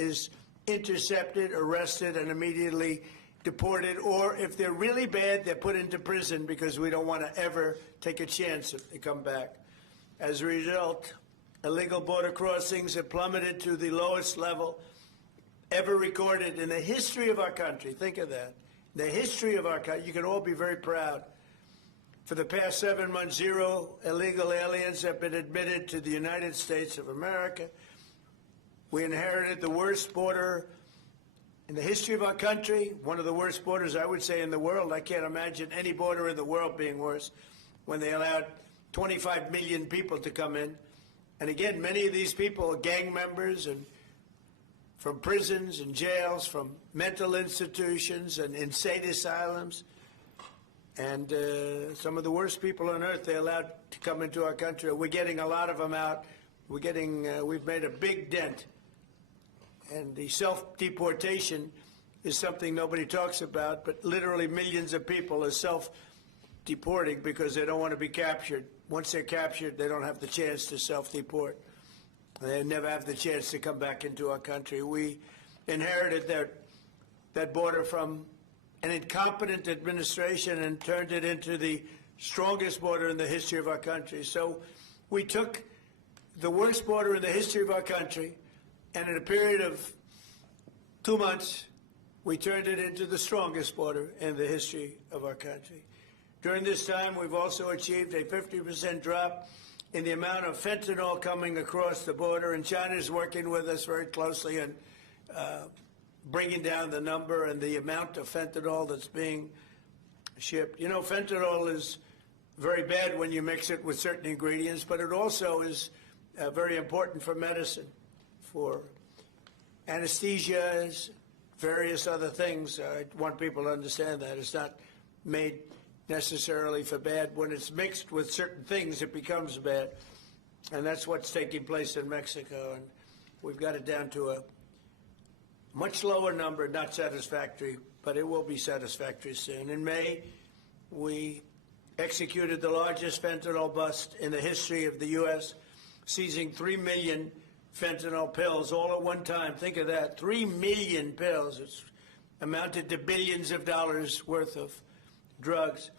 is intercepted, arrested, and immediately deported, or if they're really bad, they're put into prison because we don't want to ever take a chance if they come back. As a result, illegal border crossings have plummeted to the lowest level ever recorded in the history of our country. Think of that. The history of our country. You can all be very proud. For the past 7 months, 0 illegal aliens have been admitted to the United States of America. We inherited the worst border in the history of our country, one of the worst borders, I would say, in the world. I can't imagine any border in the world being worse when they allowed 25 million people to come in. And again, many of these people are gang members and from prisons and jails, from mental institutions and insane asylums. And some of the worst people on earth, they're allowed to come into our country. We're getting a lot of them out. We've made a big dent. And the self-deportation is something nobody talks about, but literally millions of people are self-deporting because they don't want to be captured. Once they're captured, they don't have the chance to self-deport. They never have the chance to come back into our country. We inherited that border from an incompetent administration and turned it into the strongest border in the history of our country. So we took the worst border in the history of our country, and in a period of 2 months, we turned it into the strongest border in the history of our country. During this time, we've also achieved a 50% drop in the amount of fentanyl coming across the border, and China is working with us very closely on bringing down the number and the amount of fentanyl that's being shipped. You know, fentanyl is very bad when you mix it with certain ingredients, but it also is very important for medicine, for anesthesias, various other things. I want people to understand that. It's not made necessarily for bad. When it's mixed with certain things, it becomes bad. And that's what's taking place in Mexico. And we've got it down to a much lower number, not satisfactory, but it will be satisfactory soon. In May, we executed the largest fentanyl bust in the history of the U.S., seizing 3 million fentanyl pills all at one time. Think of that, 3 million pills. It's amounted to billions of dollars worth of drugs.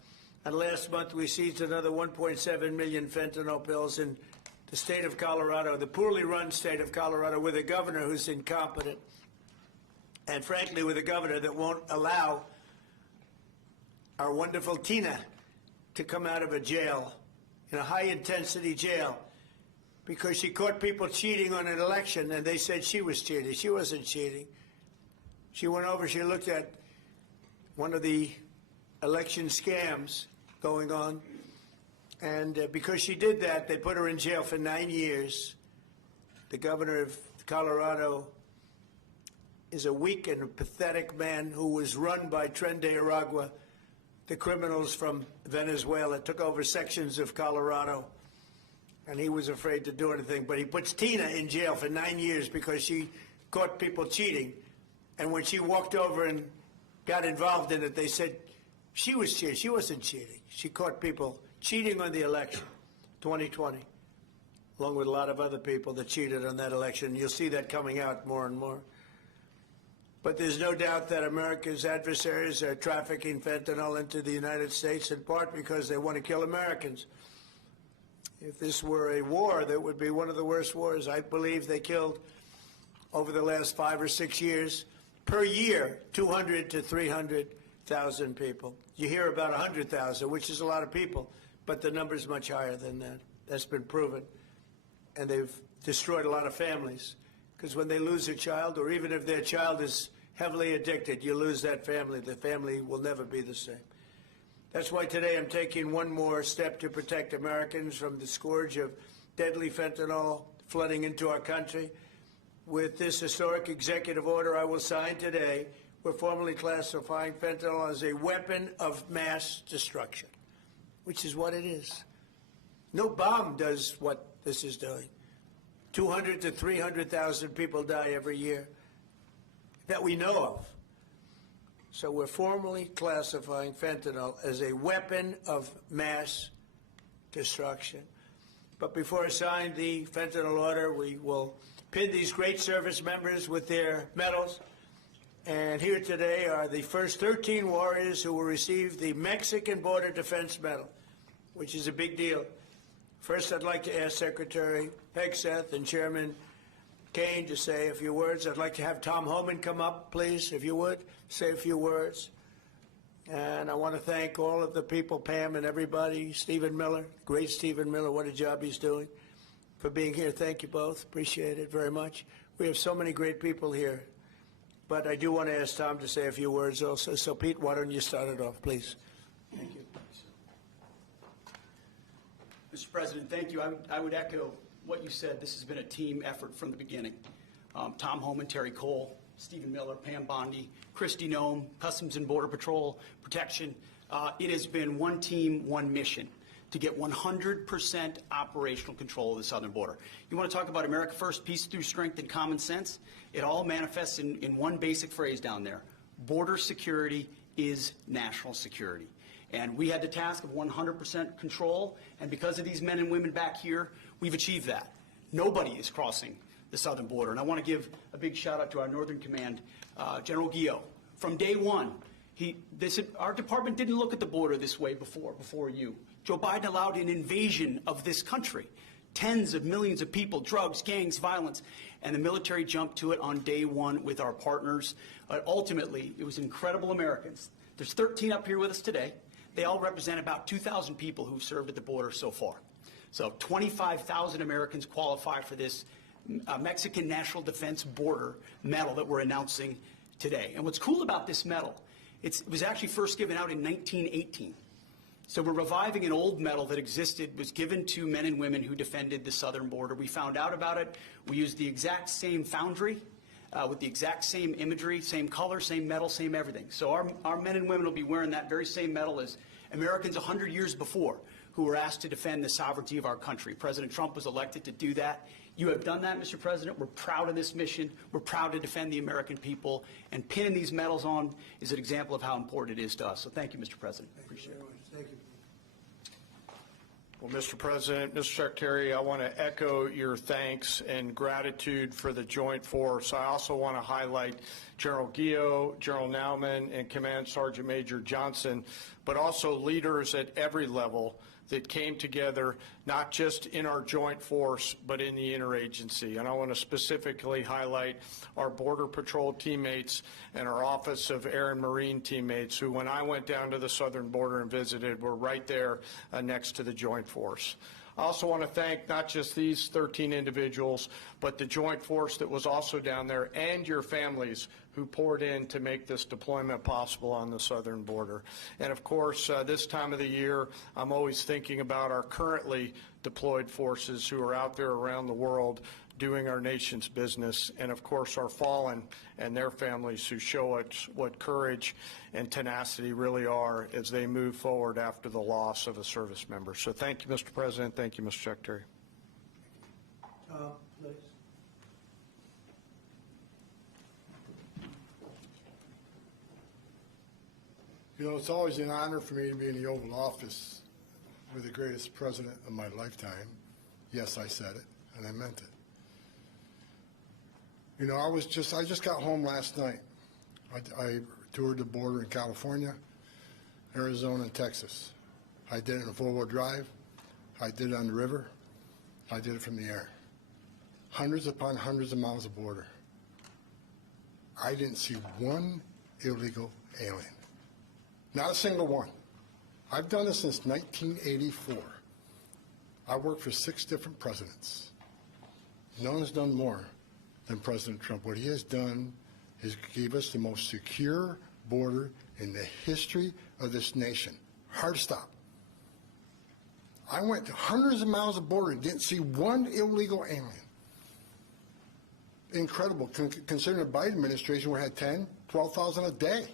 And last month, we seized another 1.7 million fentanyl pills in the state of Colorado, the poorly run state of Colorado, with a governor who's incompetent. And frankly, with a governor that won't allow our wonderful Tina to come out of a jail, in a high-intensity jail, because she caught people cheating on an election, and they said she was cheating. She wasn't cheating. She went over, she looked at one of the election scams going on, and because she did that, they put her in jail for 9 years. The governor of Colorado is a weak and a pathetic man who was run by Tren de Aragua, the criminals from Venezuela, took over sections of Colorado, and he was afraid to do anything. But he puts Tina in jail for 9 years because she caught people cheating. And when she walked over and got involved in it, they said she was cheating. She wasn't cheating. She caught people cheating on the election, 2020, along with a lot of other people that cheated on that election. You'll see that coming out more and more. But there's no doubt that America's adversaries are trafficking fentanyl into the United States, in part because they want to kill Americans. If this were a war, that would be one of the worst wars. I believe they killed, over the last 5 or 6 years, per year, 200 to 300,000 people. You hear about 100,000, which is a lot of people, but the number's much higher than that. That's been proven. And they've destroyed a lot of families. Because when they lose a child, or even if their child is heavily addicted, you lose that family. The family will never be the same. That's why today I'm taking one more step to protect Americans from the scourge of deadly fentanyl flooding into our country. With this historic executive order I will sign today, we're formally classifying fentanyl as a weapon of mass destruction, which is what it is. No bomb does what this is doing. 200 to 300,000 people die every year that we know of. So we're formally classifying fentanyl as a weapon of mass destruction. But before I sign the fentanyl order, we will pinned these great service members with their medals. And here today are the first 13 warriors who will receive the Mexican Border Defense Medal, which is a big deal. First, I'd like to ask Secretary Hegseth and Chairman Kane to say a few words. I'd like to have Tom Homan come up, please, if you would, say a few words. And I want to thank all of the people, Pam and everybody, Stephen Miller, great Stephen Miller, what a job he's doing, for being here. Thank you both. Appreciate it very much. We have so many great people here. But I do want to ask Tom to say a few words also. So, Pete, why don't you start it off, please? Thank you. Mr. President, thank you. I would echo what you said. This has been a team effort from the beginning. Tom Homan, Terry Cole, Stephen Miller, Pam Bondi, Christy Nome, Customs and Border Patrol, Protection. It has been one team, one mission to get 100% operational control of the southern border. You want to talk about America First, peace through strength and common sense? It all manifests in one basic phrase down there. Border security is national security. And we had the task of 100% control, and because of these men and women back here, we've achieved that. Nobody is crossing the southern border. And I want to give a big shout out to our Northern Command, General Guillot. From day one, our department didn't look at the border this way before you. Joe Biden allowed an invasion of this country. Tens of millions of people, drugs, gangs, violence, and the military jumped to it on day one with our partners. Ultimately, it was incredible Americans. There's 13 up here with us today. They all represent about 2,000 people who've served at the border so far. So 25,000 Americans qualify for this Mexican National Defense Border Medal that we're announcing today. And what's cool about this medal, it was actually first given out in 1918. So we're reviving an old medal that existed, was given to men and women who defended the southern border. We found out about it. We used the exact same foundry with the exact same imagery, same color, same medal, same everything. So our men and women will be wearing that very same medal as Americans 100 years before who were asked to defend the sovereignty of our country. President Trump was elected to do that. You have done that, Mr. President. We're proud of this mission. We're proud to defend the American people. And pinning these medals on is an example of how important it is to us. So thank you, Mr. President. Appreciate it. Thank you. Well, Mr. President, Mr. Secretary, I want to echo your thanks and gratitude for the joint force. I also want to highlight General Guillot, General Nauman, and Command Sergeant Major Johnson, but also leaders at every level that came together, not just in our joint force, but in the interagency. And I want to specifically highlight our Border Patrol teammates and our Office of Air and Marine teammates who, when I went down to the southern border and visited, were right there next to the joint force. I also want to thank not just these 13 individuals, but the joint force that was also down there and your families who poured in to make this deployment possible on the southern border. And of course, this time of the year, I'm always thinking about our currently deployed forces who are out there around the world doing our nation's business, and of course our fallen and their families who show us what courage and tenacity really are as they move forward after the loss of a service member. So thank you, Mr. President. Thank you, Mr. Secretary. Please. You know, it's always an honor for me to be in the Oval Office with the greatest president of my lifetime. Yes, I said it, and I meant it. You know, I just got home last night. I toured the border in California, Arizona, and Texas. I did it in a four-wheel drive. I did it on the river. I did it from the air. Hundreds upon hundreds of miles of border. I didn't see one illegal alien. Not a single one. I've done this since 1984. I worked for 6 different presidents. No one's done more than President Trump. What he has done is give us the most secure border in the history of this nation. Hard to stop. I went to hundreds of miles of border and didn't see one illegal alien. Incredible, considering the Biden administration we had 10, 12,000 a day,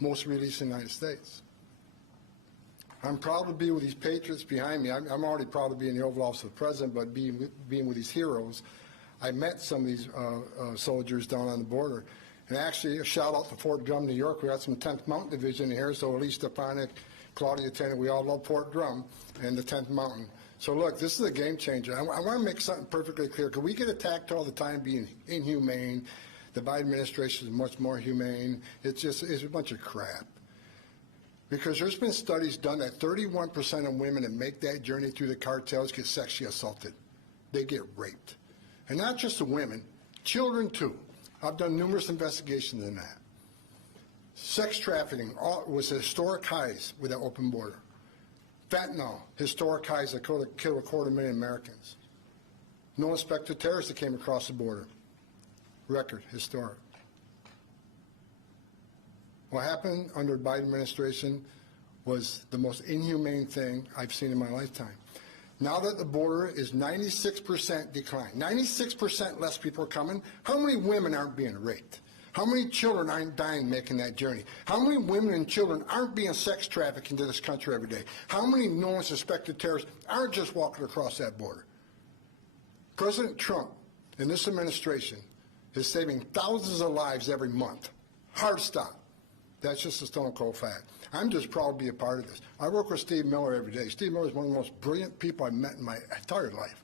most released in the United States. I'm proud to be with these patriots behind me. I'm already proud to be in the Oval Office of the President, but being with these heroes, I met some of these soldiers down on the border. And actually, a shout out to Fort Drum, New York. We got some 10th Mountain Division here, so Elise Stefanik, Claudia Tennant, we all love Fort Drum and the 10th Mountain. So look, this is a game changer. I want to make something perfectly clear, because we get attacked all the time being inhumane. The Biden administration is much more humane. It's a bunch of crap. Because there's been studies done that 31% of women that make that journey through the cartels get sexually assaulted. They get raped. And not just the women, children too. I've done numerous investigations in that. Sex trafficking was historic highs with that open border. Fentanyl, historic highs that killed 250,000 Americans. No inspector terrorists that came across the border. Record, historic. What happened under the Biden administration was the most inhumane thing I've seen in my lifetime. Now that the border is 96% decline, 96% less people are coming, how many women aren't being raped? How many children aren't dying making that journey? How many women and children aren't being sex trafficked into this country every day? How many known suspected terrorists aren't just walking across that border? President Trump and this administration is saving thousands of lives every month. Hard stop. That's just a stone cold fact. I'm just proud to be a part of this. I work with Steve Miller every day. Steve Miller is one of the most brilliant people I've met in my entire life.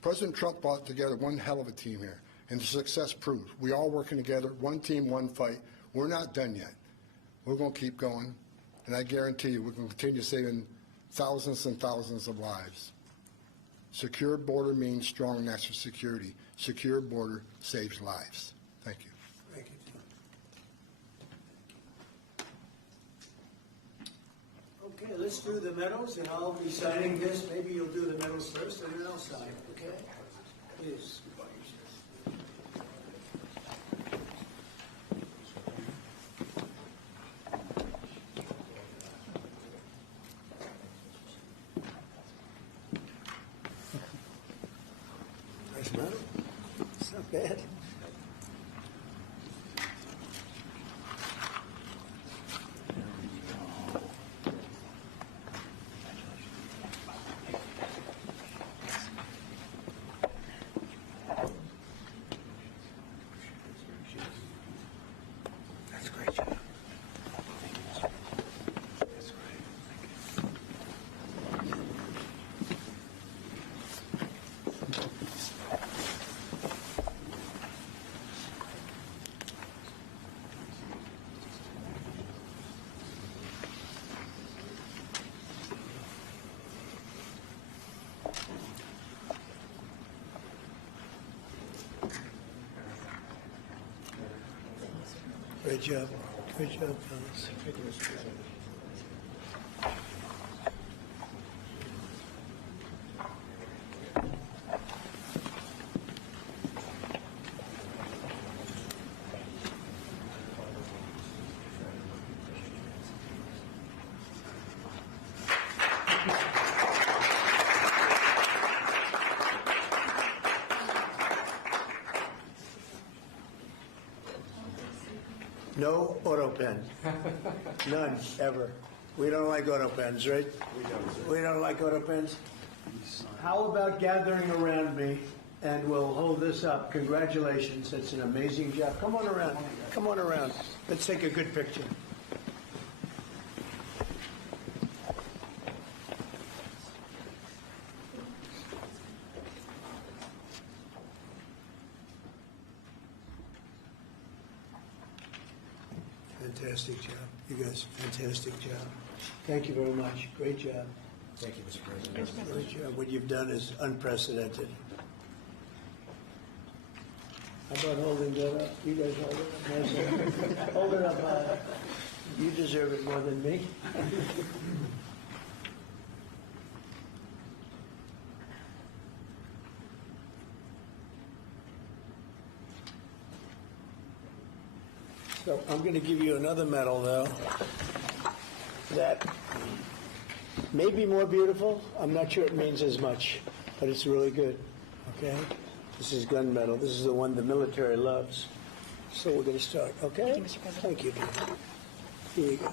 President Trump brought together one hell of a team here, and the success proves. We all working together, one team, one fight. We're not done yet. We're going to keep going, and I guarantee you we're going to continue saving thousands and thousands of lives. Secure border means strong national security. Secure border saves lives. Thank you. Thank you. Okay, let's do the medals, and I'll be signing this. Maybe you'll do the medals first, and then I'll sign, okay? Please. Nice medal. It's not bad. That's a great job. Great job. Great job, fellas. No auto pen. None, ever. We don't like auto pens, right? We don't like auto pens. How about gathering around me, and we'll hold this up. Congratulations. It's an amazing job. Come on around. Come on around. Let's take a good picture. Fantastic job. You guys, fantastic job. Thank you very much. Great job. Thank you, Mr. President. Great job. What you've done is unprecedented. How about holding that up? You guys hold it up. Hold it up high. You deserve it more than me. So I'm going to give you another medal, though, that may be more beautiful. I'm not sure it means as much, but it's really good, okay? This is gun medal. This is the one the military loves. So we're going to start, okay? Thank you, Mr. President. Thank you. Here you go.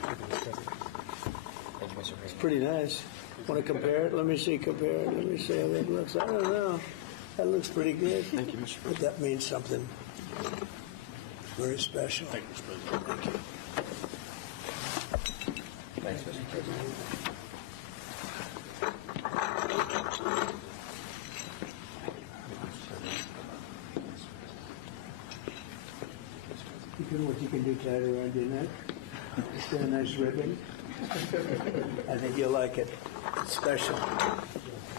Thank you, Mr. It's President. pretty nice. Want to compare it? Let me see, compare it. Let me see how that looks. I don't know. That looks pretty good. Thank you, Mr. But that means something very special. Thank you, Mr. President. Thank you. Thanks, Mr. President. what you can do, tie it around your neck. It's got a nice ribbon. I think you'll like it. It's special.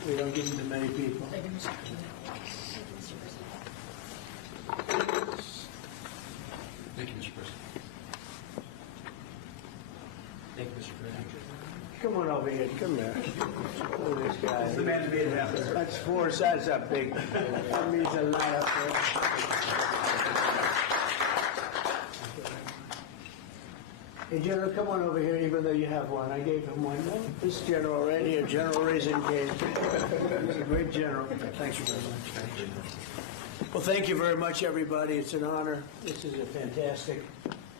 We don't give them to many people. Thank you, Mr. President. Thank you, Mr. President. Come on over here. Come here. Look at this guy. The man who made it happen. That's 4 sides up big. That means a lot up there. Hey, General, come on over here, even though you have one. I gave him one. This general right here, General Raisin Cage. He's a great general. Thank you very much. Well, thank you very much, everybody. It's an honor. This is a fantastic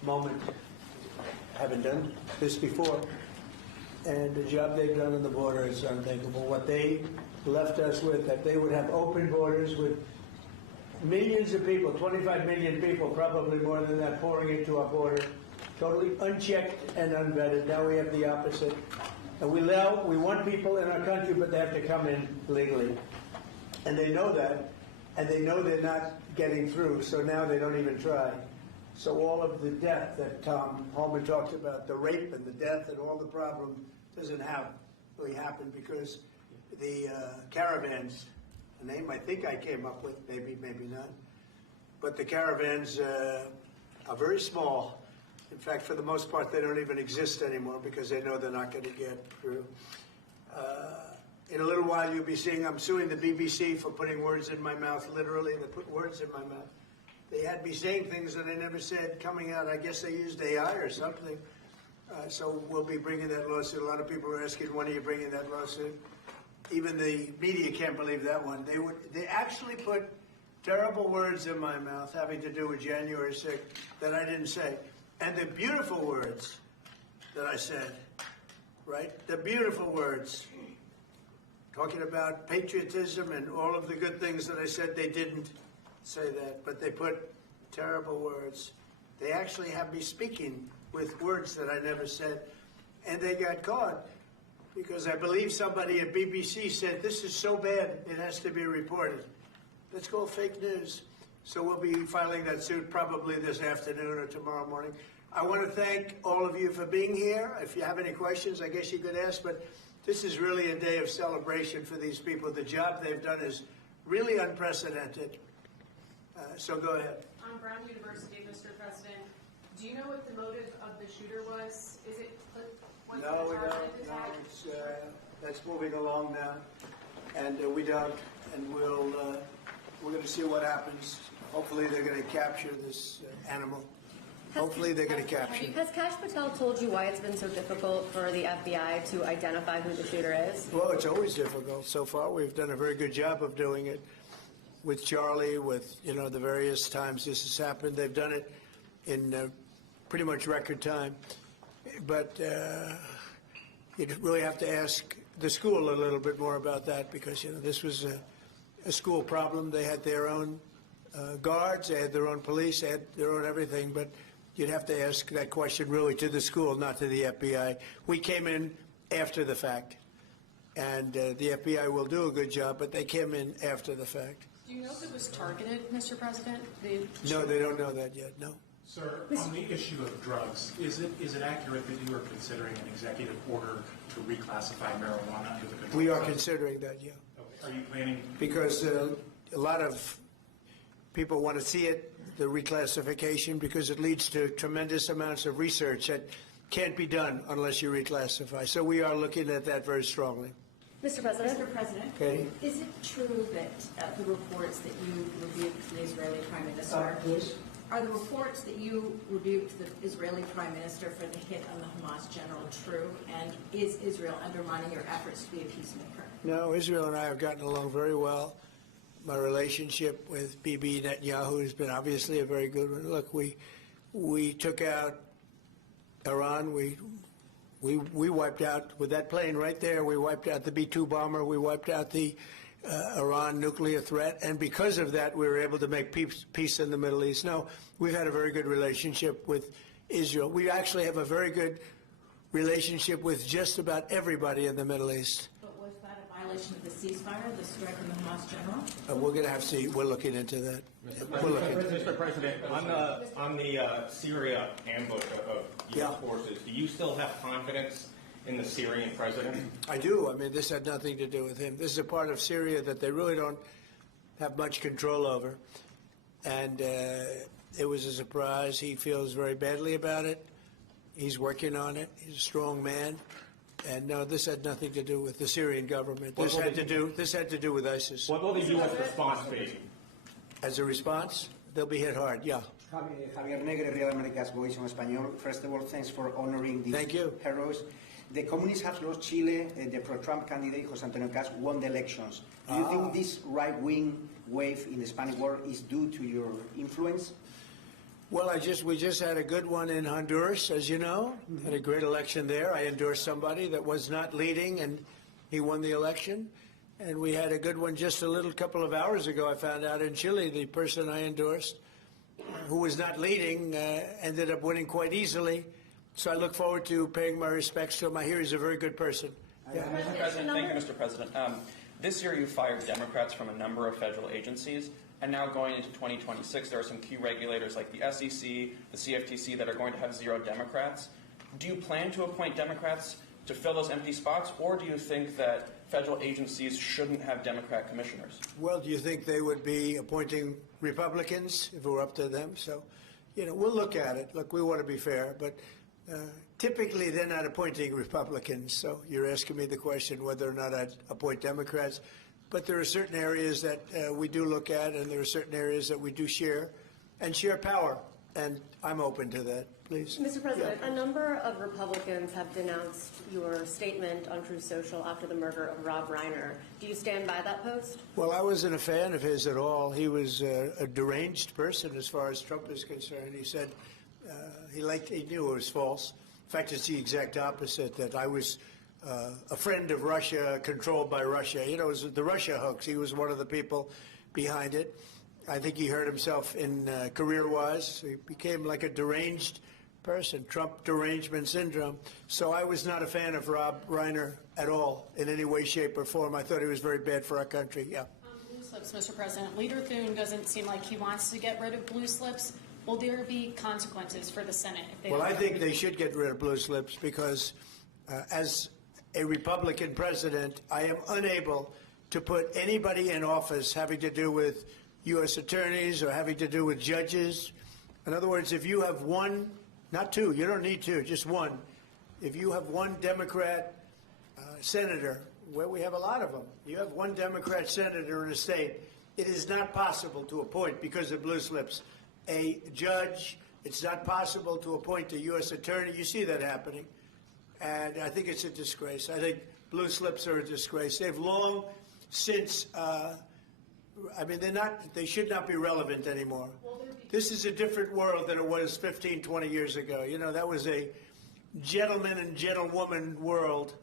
moment. I haven't done this before. And the job they've done on the border is unthinkable. What they left us with, that they would have open borders with millions of people, 25 million people, probably more than that, pouring into our border, totally unchecked and unvetted. Now we have the opposite. And we want people in our country, but they have to come in legally. And they know that, and they know they're not getting through, so now they don't even try. So all of the death that Tom Holman talked about, the rape and the death and all the problem, doesn't really happen because the caravans, a name I think I came up with, maybe not, but the caravans are very small. In fact, for the most part, they don't even exist anymore because they know they're not going to get through. In a little while, you'll be seeing I'm suing the BBC for putting words in my mouth, literally. They put words in my mouth. They had me saying things that I never said coming out. I guess they used AI or something. So we'll be bringing that lawsuit. A lot of people are asking, when are you bringing that lawsuit? Even the media can't believe that one. They actually put terrible words in my mouth having to do with January 6th that I didn't say. And the beautiful words that I said, right? The beautiful words, talking about patriotism and all of the good things that I said, they didn't say that, but they put terrible words. They actually have me speaking with words that I never said, and they got caught because I believe somebody at BBC said, this is so bad, it has to be reported. That's called fake news. So we'll be filing that suit probably this afternoon or tomorrow morning. I want to thank all of you for being here. If you have any questions, I guess you could ask, but this is really a day of celebration for these people. The job they've done is really unprecedented. So go ahead. On Brown University, Mr. President, do you know what the motive of the shooter was? Is it what No, we the targeted don't. No, attack? that's moving along now, and we don't. And we're going to see what happens. Hopefully, they're going to capture this animal. Hopefully, they're going to capture it. Has Kash Patel told you why it's been so difficult for the FBI to identify who the shooter is? Well, it's always difficult. So far, we've done a very good job of doing it with Charlie, with, the various times this has happened. They've done it in pretty much record time. But you really have to ask the school a little bit more about that because, this was a school problem. They had their own guards, they had their own police, they had their own everything. But you'd have to ask that question really to the school, not to the FBI. We came in after the fact. And the FBI will do a good job, but they came in after the fact. Do you know if it was targeted, Mr. President? No, they don't know that yet, no. Sir, on the issue of drugs, is it accurate that you are considering an executive order to reclassify marijuana under the control? We are considering that, yeah. Okay. Are you planning? Because a lot of people want to see it, the reclassification, because it leads to tremendous amounts of research that can't be done unless you reclassify. So we are looking at that very strongly. Mr. President? Mr. President, Okay. is it true that the reports that you rebuked the Israeli Prime Minister, Yes. are the reports that you rebuked the Israeli Prime Minister for the hit on the Hamas general true? And is Israel undermining your efforts to be a peacemaker? No, Israel and I have gotten along very well. My relationship with Bibi Netanyahu has been obviously a very good one. Look, we took out Iran. We wiped out, with that plane right there, we wiped out the B-2 bomber, we wiped out the Iran nuclear threat, and because of that, we were able to make peace in the Middle East. No, we've had a very good relationship with Israel. We actually have a very good relationship with just about everybody in the Middle East. But was that a violation of the ceasefire, the strike on the Hamas general? We're going to have to see. We're looking into that. We're looking into Mr. President, on the Syria ambush of U.S. forces, do you still have confidence in the Syrian president? I do. I mean, this had nothing to do with him. This is a part of Syria that they really don't have much control over. And it was a surprise. He feels very badly about it. He's working on it. He's a strong man. And no, this had nothing to do with the Syrian government. This had to do with ISIS. What will the U.S. response be? As a response, they'll be hit hard, yeah. Javier Negre, Real America's Voice en Español. First of all, thanks for honoring these heroes. The communists have lost Chile. The pro-Trump candidate, José Antonio Caz, won the elections. Do you think this right-wing wave in the Spanish world is due to your influence? Well, we just had a good one in Honduras, as you know. Had a great election there. I endorsed somebody that was not leading, and he won the election. And we had a good one just a couple of hours ago. I found out in Chile, the person I endorsed, who was not leading, ended up winning quite easily. So I look forward to paying my respects to him. I hear he's a very good person. Mr. President, thank you, Mr. President. This year you fired Democrats from a number of federal agencies. And now going into 2026, there are some key regulators like the SEC, the CFTC that are going to have 0 Democrats. Do you plan to appoint Democrats to fill those empty spots, or do you think that federal agencies shouldn't have Democrat commissioners? Well, do you think they would be appointing Republicans if it were up to them? So, we'll look at it. Look, we want to be fair, but typically they're not appointing Republicans. So you're asking me the question whether or not I'd appoint Democrats. But there are certain areas that we do look at, and there are certain areas that we do share power. And I'm open to that. Please. Mr. President, a number of Republicans have denounced your statement on Truth Social after the murder of Rob Reiner. Do you stand by that post? Well, I wasn't a fan of his at all. He was a deranged person as far as Trump is concerned. He said he knew it was false. In fact, it's the exact opposite, that I was a friend of Russia, controlled by Russia. It was the Russia hoax. He was one of the people behind it. I think he hurt himself in career-wise. He became like a deranged person, Trump derangement syndrome. So I was not a fan of Rob Reiner at all in any way, shape, or form. I thought he was very bad for our country. Yeah. Blue slips, Mr. President. Leader Thune doesn't seem like he wants to get rid of blue slips. Will there be consequences for the Senate if they? Well, I think they should get rid of blue slips because as a Republican president, I am unable to put anybody in office having to do with U.S. attorneys or having to do with judges. In other words, if you have one, not two, you don't need two, just one. If you have one Democrat senator, where we have a lot of them, you have one Democrat senator in a state, it is not possible to appoint, because of blue slips, a judge. It's not possible to appoint a U.S. attorney. You see that happening. And I think it's a disgrace. I think blue slips are a disgrace. They've long since, they should not be relevant anymore. This is a different world than it was 15, 20 years ago. That was a gentleman and gentlewoman world.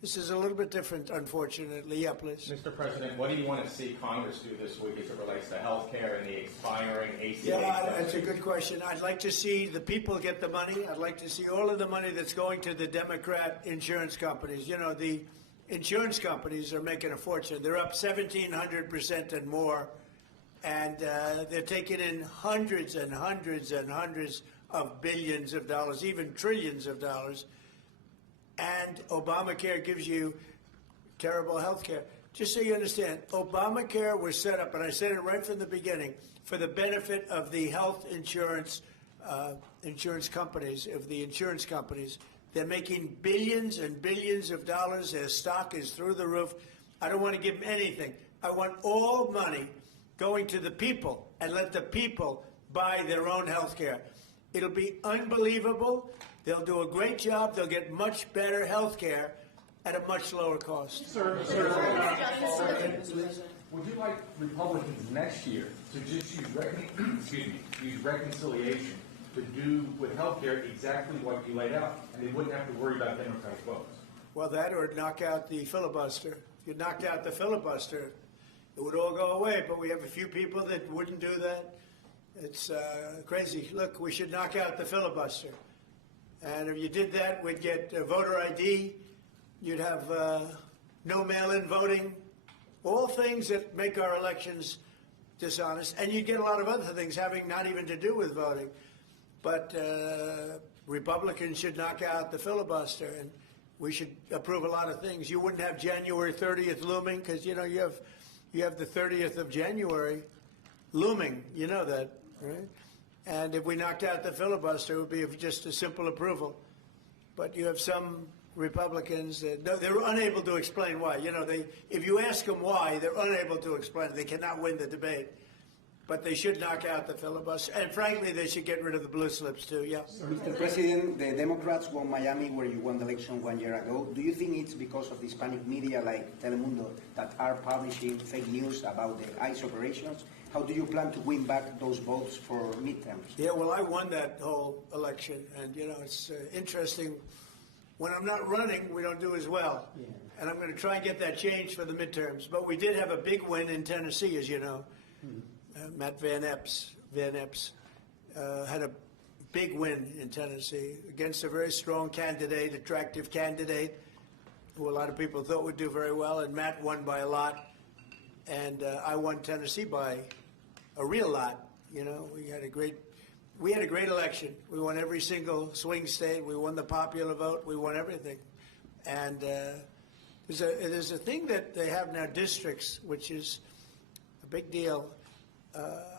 This is a little bit different, unfortunately. Yeah, please. Mr. President, what do you want to see Congress do this week as it relates to health care and the expiring ACA? Yeah, that's a good question. I'd like to see the people get the money. I'd like to see all of the money that's going to the Democrat insurance companies. The insurance companies are making a fortune. They're up 1,700% and more. And they're taking in hundreds and hundreds and hundreds of billions of dollars, even trillions of dollars. And Obamacare gives you terrible health care. Just so you understand, Obamacare was set up, and I said it right from the beginning, for the benefit of the health insurance companies, of the insurance companies. They're making billions and billions of dollars. Their stock is through the roof. I don't want to give them anything. I want all money going to the people and let the people buy their own health care. It'll be unbelievable. They'll do a great job. They'll get much better health care at a much lower cost. Sir, would you like Republicans next year to just use reconciliation to do with health care exactly what you laid out, and they wouldn't have to worry about Democratic votes? Well, that or knock out the filibuster. If you knocked out the filibuster, it would all go away, but we have a few people that wouldn't do that. It's crazy. Look, we should knock out the filibuster. And if you did that, we'd get voter ID. You'd have no mail-in voting, all things that make our elections dishonest. And you get a lot of other things having not even to do with voting. But Republicans should knock out the filibuster, and we should approve a lot of things. You wouldn't have January 30th looming because, you know, you have the 30th of January looming. You know that, right? And if we knocked out the filibuster, it would be just a simple approval. But you have some Republicans that they're unable to explain why. You know, if you ask them why, they're unable to explain it. They cannot win the debate. But they should knock out the filibuster. And frankly, they should get rid of the blue slips, too. Yeah. Mr. President, the Democrats won Miami, where you won the election 1 year ago. Do you think it's because of the Hispanic media like Telemundo that are publishing fake news about the ICE operations? How do you plan to win back those votes for midterms? Yeah, well, I won that whole election. And, you know, it's interesting. When I'm not running, we don't do as well. Yeah. And I'm going to try and get that changed for the midterms. But we did have a big win in Tennessee, as you know. Matt Van Epps had a big win in Tennessee against a very strong candidate, attractive candidate, who a lot of people thought would do very well, and Matt won by a lot, and I won Tennessee by a real lot. You know, we had a great election. We won every single swing state. We won the popular vote. We won everything, and there's a thing that they have now, districts, which is a big deal.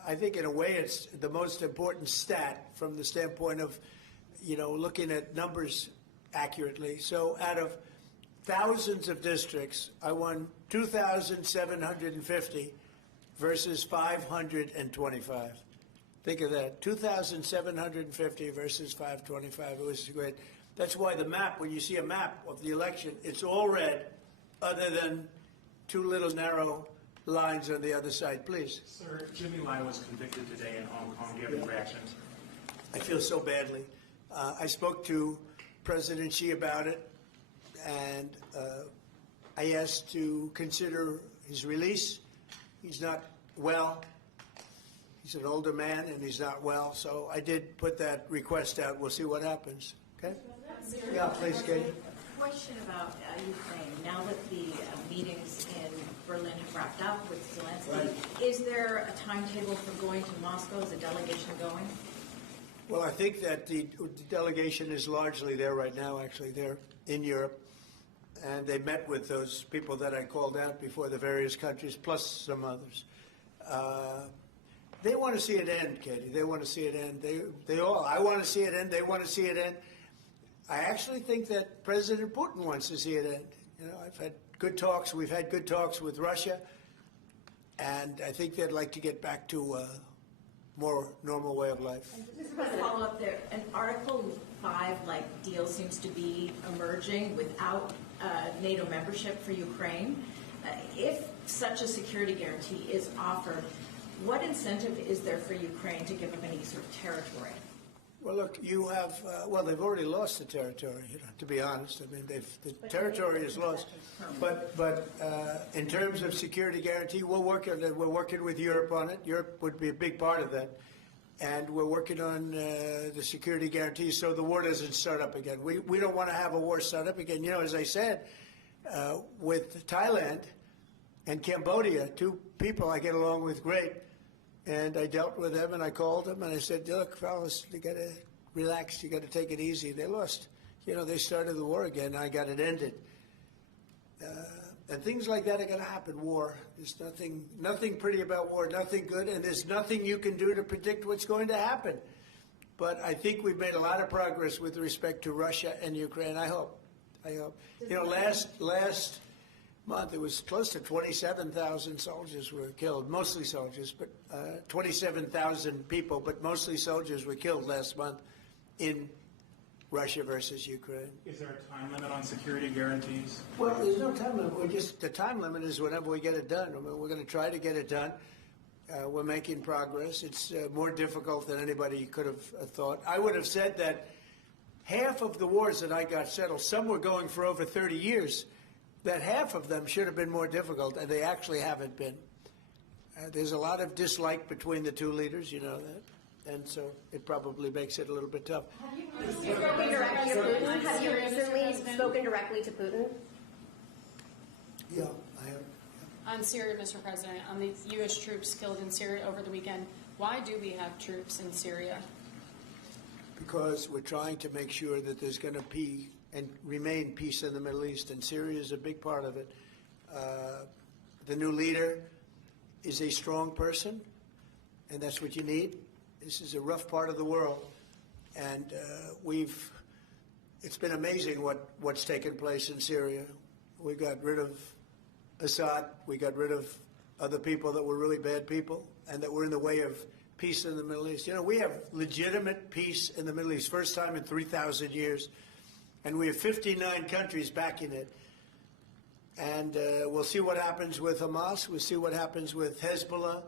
I think in a way it's the most important stat from the standpoint of, you know, looking at numbers accurately. So out of thousands of districts, I won 2,750 versus 525. Think of that, 2,750 versus 525. It was great. That's why the map, when you see a map of the election, it's all red other than two little narrow lines on the other side, please. Sir, Jimmy Lai was convicted today in Hong Kong. Do you have any reactions? I feel so badly. I spoke to President Xi about it, and I asked to consider his release. He's not well. He's an older man, and he's not well. So I did put that request out. We'll see what happens. Okay? Yeah, please, Katie. Question about Ukraine. Now that the meetings in Berlin have wrapped up with Zelensky, right. Is there a timetable for going to Moscow? Is a delegation going? Well, I think that the delegation is largely there right now, actually. They're in Europe, and they met with those people that I called out before, the various countries, plus some others. They want to see it end, Katie. They want to see it end. They all. I want to see it end. They want to see it end. I actually think that President Putin wants to see it end. You know, I've had good talks. We've had good talks with Russia, and I think they'd like to get back to a more normal way of life. Just a follow up there. An Article 5-like deal seems to be emerging without NATO membership for Ukraine. If such a security guarantee is offered, what incentive is there for Ukraine to give up any sort of territory? Well, look, you have, they've already lost the territory, you know, to be honest. I mean, the territory is lost. But in terms of security guarantee, we're working with Europe on it. Europe would be a big part of that. And we're working on the security guarantee so the war doesn't start up again. We don't want to have a war start up again. You know, as I said, with Thailand and Cambodia, two people I get along with great. And I dealt with them, and I called them, and I said, look, fellas, you got to relax. You got to take it easy. They lost. You know, they started the war again. I got it ended. And things like that are going to happen, war. There's nothing pretty about war, nothing good, and there's nothing you can do to predict what's going to happen. But I think we've made a lot of progress with respect to Russia and Ukraine, I hope. You know, last month, it was close to 27,000 soldiers were killed, mostly soldiers, but 27,000 people, but mostly soldiers were killed last month in Russia versus Ukraine. Is there a time limit on security guarantees? Well, there's no time limit. The time limit is whenever we get it done. I mean, we're going to try to get it done. We're making progress. It's more difficult than anybody could have thought. I would have said that half of the wars that I got settled, some were going for over 30 years, that half of them should have been more difficult, and they actually haven't been. There's a lot of dislike between the two leaders, you know that, and so it probably makes it a little bit tough. Have you spoken directly to Putin? Yeah, I have. On Syria, Mr. President, on the U.S. troops killed in Syria over the weekend, why do we have troops in Syria? Because we're trying to make sure that there's going to be and remain peace in the Middle East, and Syria is a big part of it. The new leader is a strong person, and that's what you need. This is a rough part of the world, and it's been amazing what's taken place in Syria. We got rid of Assad, we got rid of other people that were really bad people and that were in the way of peace in the Middle East. You know, we have legitimate peace in the Middle East, first time in 3,000 years, and we have 59 countries backing it. And we'll see what happens with Hamas, we'll see what happens with Hezbollah,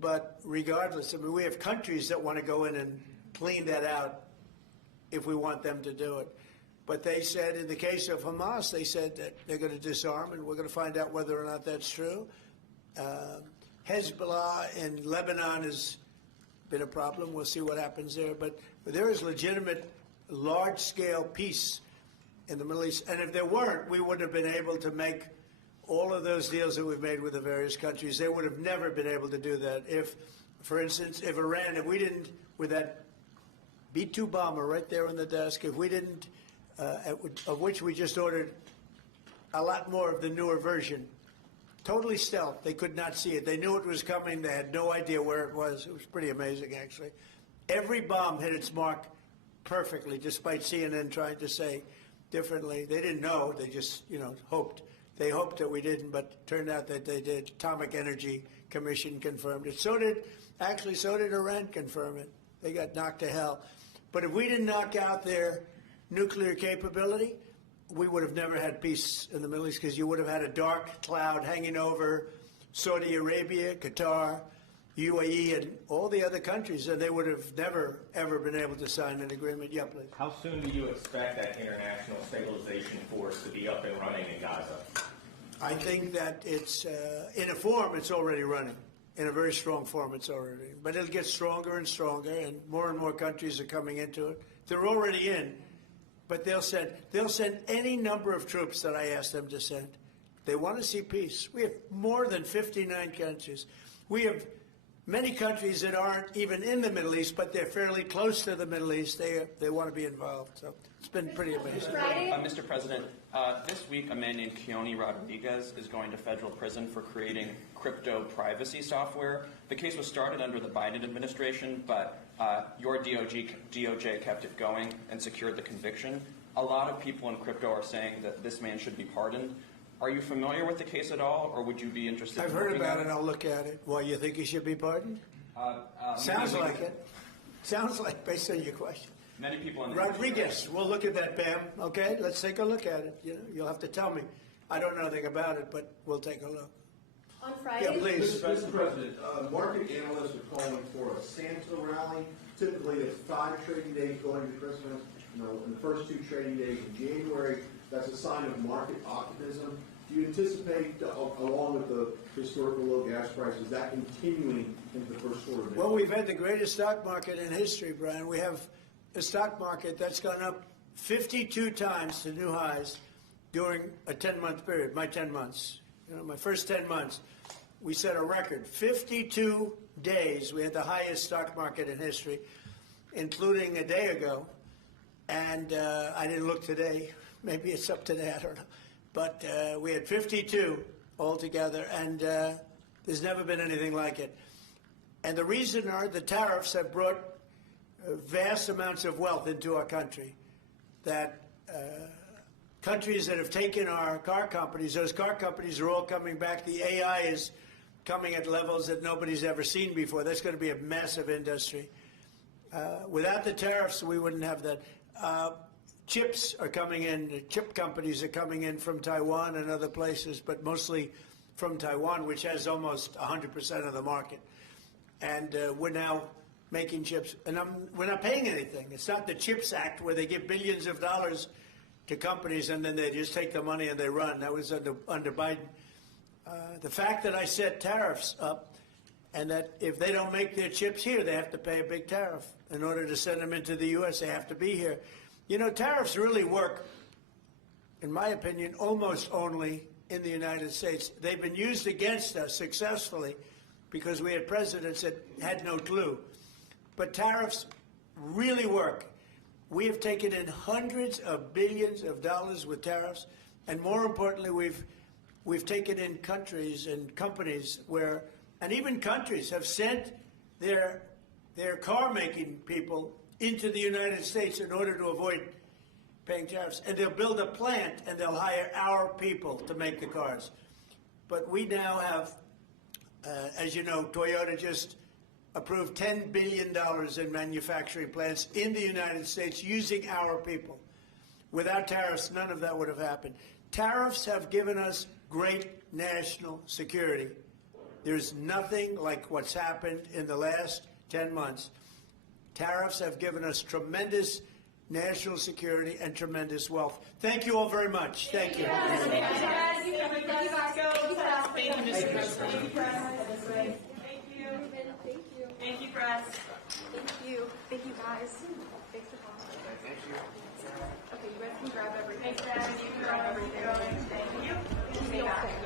but regardless, I mean, we have countries that want to go in and clean that out if we want them to do it. But they said, in the case of Hamas, they said that they're going to disarm, and we're going to find out whether or not that's true. Hezbollah in Lebanon has been a problem. We'll see what happens there. But there is legitimate, large-scale peace in the Middle East. And if there weren't, we wouldn't have been able to make all of those deals that we've made with the various countries. They would have never been able to do that. If, for instance, if Iran, if we didn't, with that B-2 bomber right there on the desk, if we didn't, of which we just ordered a lot more of the newer version, totally stealth. They could not see it. They knew it was coming. They had no idea where it was. It was pretty amazing, actually. Every bomb hit its mark perfectly, despite CNN trying to say differently. They didn't know. They just, hoped. They hoped that we didn't, but it turned out that they did. Atomic Energy Commission confirmed it. So did Iran confirm it. They got knocked to hell. But if we didn't knock out their nuclear capability, we would have never had peace in the Middle East, because you would have had a dark cloud hanging over Saudi Arabia, Qatar, UAE, and all the other countries, and they would have never, ever been able to sign an agreement. Yeah, please. How soon do you expect that international stabilization force to be up and running in Gaza? I think that it's, in a form, it's already running. In a very strong form, it's already. But it'll get stronger and stronger, and more countries are coming into it. They're already in. But they'll send any number of troops that I ask them to send. They want to see peace. We have more than 59 countries. We have many countries that aren't even in the Middle East, but they're fairly close to the Middle East. They want to be involved. So it's been pretty amazing. Mr. President, this week a man named Keone Rodriguez is going to federal prison for creating crypto privacy software. The case was started under the Biden administration, but your DOJ kept it going and secured the conviction. A lot of people in crypto are saying that this man should be pardoned. Are you familiar with the case at all, or would you be interested I've heard about it. I'll look at it. Why, you think he should be pardoned? Sounds like it. Sounds like, based on your question. Many people in the Rodriguez, we'll look at that, Pam. Okay, let's take a look at it. You'll have to tell me. I don't know anything about it, but we'll take a look. On Friday, yeah, please. Mr. President, market analysts are calling for a Santa rally. Typically, it's 5 trading days going to Christmas. In the first 2 trading days in January, that's a sign of market optimism. Do you anticipate, along with the historical low gas prices, that continuing into the first quarter of next year? Well, we've had the greatest stock market in history, Brian. We have a stock market that's gone up 52 times to new highs during a 10-month period, my 10 months. My first 10 months, we set a record. 52 days, we had the highest stock market in history, including a day ago. And I didn't look today. Maybe it's up today, I don't know. But we had 52 altogether, and there's never been anything like it. And the reason are the tariffs have brought vast amounts of wealth into our country. That countries that have taken our car companies, those car companies are all coming back. The AI is coming at levels that nobody's ever seen before. That's going to be a massive industry. Without the tariffs, we wouldn't have that. Chips are coming in. Chip companies are coming in from Taiwan and other places, but mostly from Taiwan, which has almost 100% of the market. And we're now making chips, and we're not paying anything. It's not the CHIPS Act where they give billions of dollars to companies and then they just take the money and they run. That was under Biden. The fact that I set tariffs up, and that if they don't make their chips here, they have to pay a big tariff. In order to send them into the U.S., they have to be here. Tariffs really work, in my opinion, almost only in the United States. They've been used against us successfully because we had presidents that had no clue. But tariffs really work. We have taken in hundreds of billions of dollars with tariffs, and more importantly, we've taken in countries and companies where, and even countries have sent their car-making people into the United States in order to avoid paying tariffs. And they'll build a plant and they'll hire our people to make the cars. But we now have, as you know, Toyota just approved $10 billion in manufacturing plants in the United States using our people. Without tariffs, none of that would have happened. Tariffs have given us great national security. There's nothing like what's happened in the last 10 months. Tariffs have given us tremendous national security and tremendous wealth. Thank you all very much. Thank you. Thank you, Mr. President. Thank you, press. Thank you. Thank you, guys. Thanks for talking. Thank you. Okay, you guys can grab everything. Thanks, guys. You can grab everything. Thank you. Thank you.